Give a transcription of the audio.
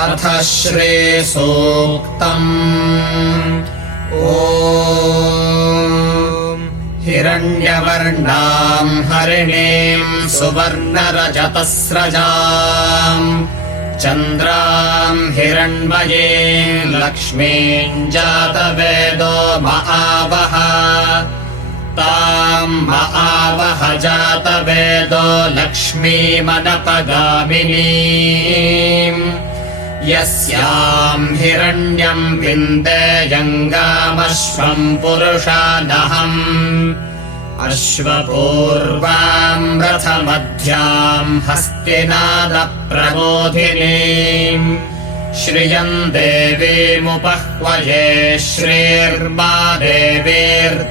अथ श्रीसूक्तम्। ॐ हिरण्यवर्णाम् हरिणीम् सुवर्णरजतस्रजाम् चन्द्राम् हिरण्मयीम् लक्ष्मीम् जातवेदो महावः ताम् महावः जातवेदो लक्ष्मीमनपगामिनीम् यस्याम् हिरण्यम् विन्देयङ्गामश्वम् पुरुषादहम् अश्वपूर्वाम् रथमध्याम् हस्तिनादप्रबोधिनीम् श्रियम् देवीमुपह्वये श्रीर्मा देवीर्जुषताम्।